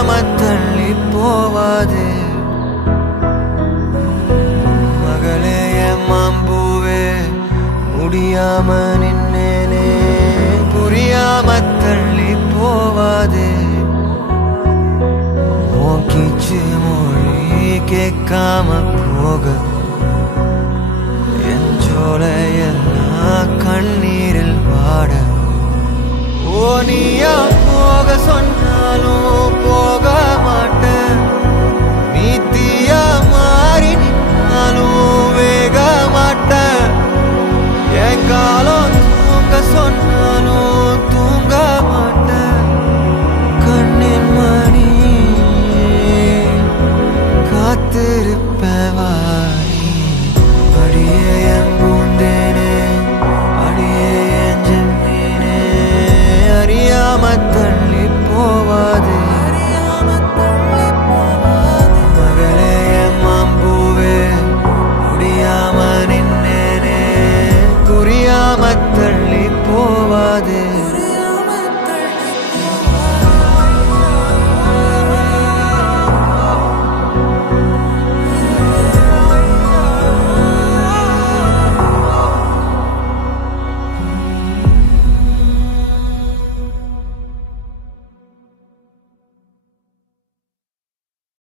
புரியாம தள்ளி போவாது மகளே என் மாம்பூவே முடியாம நின்னேனே புரியாம தள்ளி போவாது உன் கீச்சு மொழி கேட்காம போக என் ஜோலையெல்லாம் கண்ணீரில் வாட ஓ நீயா போக சொன்னாலும்